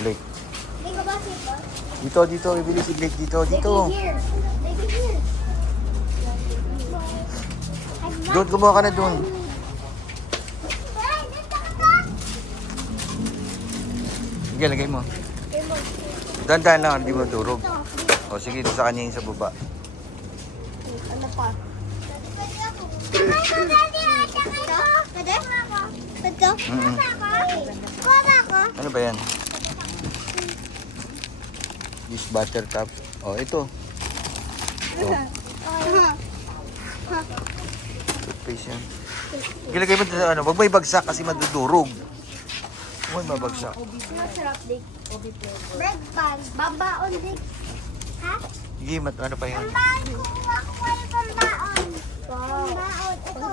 Blake. Dito, ibili si Blake dito. Doon, kumuha ka na doon. Sige, lagay mo. Dahan-dahan lang, hindi mo durog. O sige, ito sa kanya yung sa baba. Ano pa? Ano ba yan? This butter cup. O, ito. Ito. Toothpaste yan. Gilagay mo ito sa ano. Huwag mo ibagsak kasi madudurog. Huwag mo mabagsak. Masarap dik. Bread pan. Babaon dik. Ha? Sige, ano pa yan? Pambaon. Kukuha ko yung pambaon. Pambaon. Ito.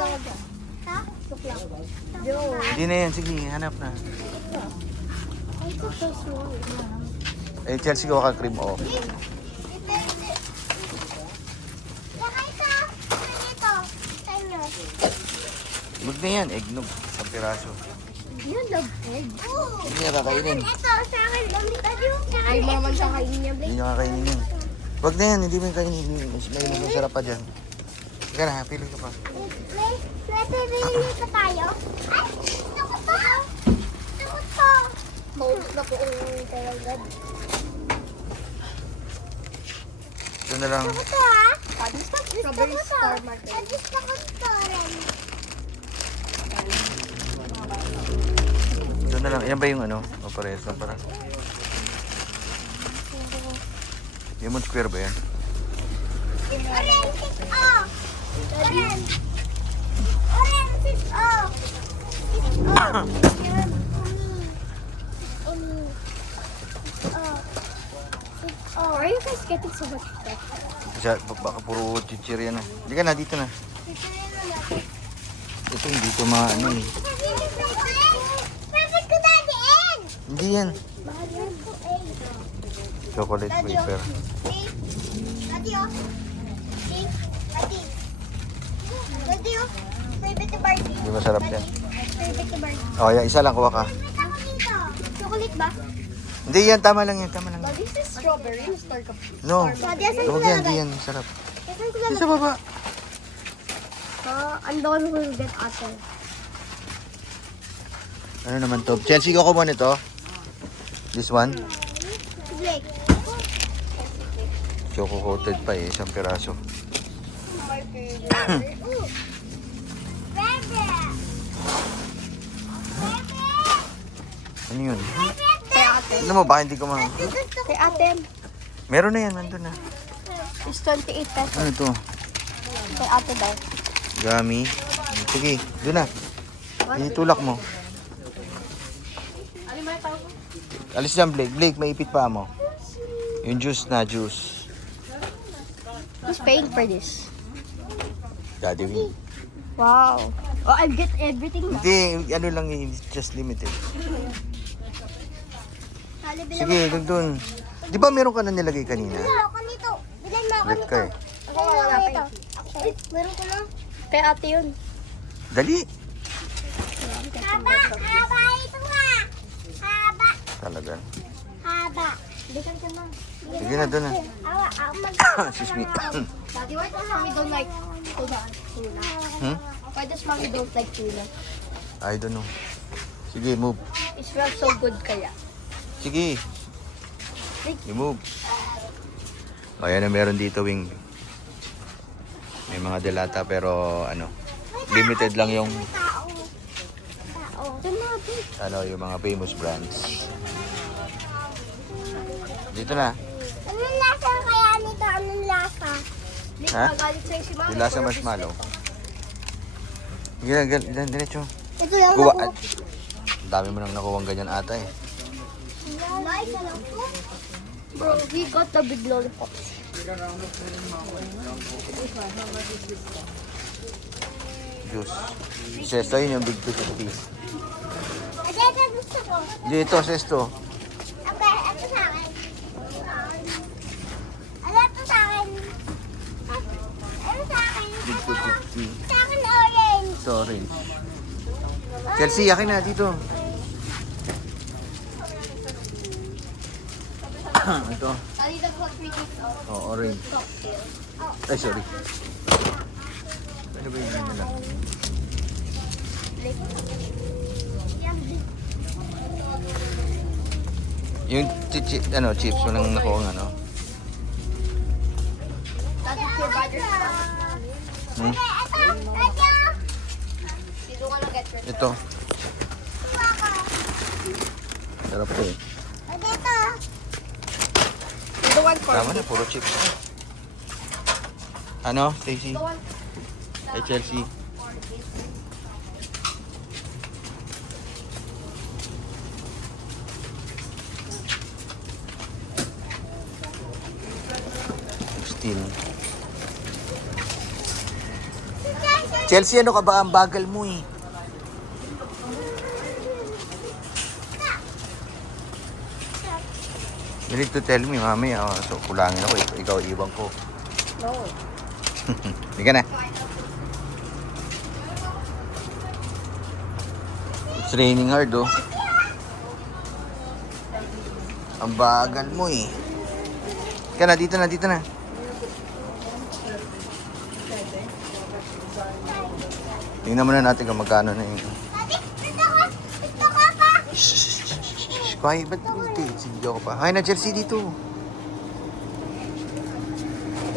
Ha? Sukla. Hindi na yan. Sige, hanap na. Ito so small. Eh, Chelsea ko ka cream o. Huwag na yan. Eggnog. Isang piraso. Yan, love egg. Hindi niya kakainin. Ito, sa akin. Ay, maman sa kainin niya, Hindi niya kakainin yan. Huwag na yan. Hindi mo yung kainin. May masarap pa dyan. Ika na, pili ka pa. May bibili pa tayo? Ay, gusto ko to. Gusto ko to. Maulog na po ang talaga. Ito na lang. Gusto ko to, ha? Strawberry Star Market. Gusto ko to rin. Ito na lang. Yan ba yung ano? O parehas lang para. Lemon square ba yan? Orange is off. Orange. Orange is off. It's off. Why are you guys getting so much stuff? Kasi baka puro chichirya na. Hindi ka na, dito na. Ito hindi ito mga ano eh. Favorite ko daddy egg. Hindi yan. Favorite ko egg. Chocolate Daddy, wafer. Daddy, oh. Daddy. Daddy, oh. Favorite ni Barbie. Hindi masarap yan. Favorite ni Barbie. O, yan. Isa lang kuha ka. Favorite ako dito. Chocolate ba? Hindi yan. Tama lang yan. Tama lang yan. This is strawberry. Star cup. No. Daddy, asan Huwag yan. Hindi yan. Masarap. Asan ko Sa baba. I'm the one who will get ate. Ano naman to? Chelsea, ko mo nito. This one. Blake. Choco coated pa eh. Isang piraso. Ooh. Bebe. Bebe. Ano yun? Kay ate. Ano mo? Baka hindi ko ma... Kay ate. Meron na yan. Nandun na. It's 28 pesos. Ano to? Kay ate daw. Gummy. Sige. Doon na. Itulak mo. Alis dyan, Blake. Blake, maipit pa mo. Yung juice na juice. Who's paying for this? Daddy Wing. Wow. Oh, I'll get everything na. Hindi, ano lang yun, just limited. Sige, doon. Di ba meron ka na nilagay kanina? Ako nito. Bilhin mo ako Let nito. ka eh. Ako nga ito. Ay, meron ko na. Kay ate yun. Dali. Haba, haba ito nga. Haba, Talaga. haba. Bikan ka na. Sige na, doon na. Awa, mag- Excuse me. Daddy, why does mommy don't like tuna? Hmm? Why does mommy don't like tuna? I don't know. Sige, move. It smells so good kaya. Sige. You move. O, yan na meron dito, Wing. May mga delata pero ano, limited lang yung Tao. Tumabi. ano, yung mga famous brands. Dito na. Anong lasa kaya nito? Anong lasa? Ha? Nagalit sa'yo si mama. Yung lasa marshmallow. Sige, diretso. Ito lang Kuha. ako. Ang dami mo nang nakuha ganyan ata eh. Nice, alam ko. Bro, we got the big lollipops. Juice. Sesto, yun yung big 250. Ate, gusto ko. Dito, sesto. Okay, ito sa akin. Ito sa akin. Ito sa akin. Big 250. Sa akin orange. Ito, orange. Chelsea, akin na dito. Ito. Daddy, the hot drinks out. Oh, orange. Cocktail. Oh, Ay, sorry. Ano ba yung nila? Yung chips, walang nakuha ng ano. Daddy, your brother's stuff. Hmm? You don't wanna get rid of Ito. Sarap to eh. the one for Tama na, puro chips. Ano, Stacy? the one Ay, Chelsea. Still. Chelsea, ano ka ba? Ang bagal mo eh. You need to tell me, mami. Oh, so, kulangin ako. Ikaw, iwan ko. No. Hindi ka na. It's raining hard, oh. Ang bagal mo eh. Ka na, dito na, dito na. Tingnan muna natin kung magkano na yun. Shh, quiet, ba't hindi? Sindiyo ko pa. Hay na, Chelsea, dito.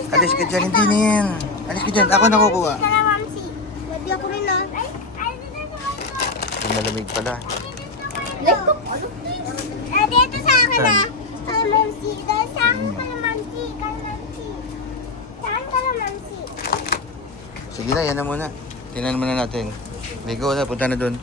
Alis ka dyan, hindi na yan. Alis ka dyan, ako nakukuha. Pwede ako rin na. Ang malamig pala. Dito sa akin na. Kalamansi. Dahil sa akin kalamansi. Kalamansi. Saan kalamansi? Sige na, yan na muna. Tingnan muna natin. Ligo na, punta na doon.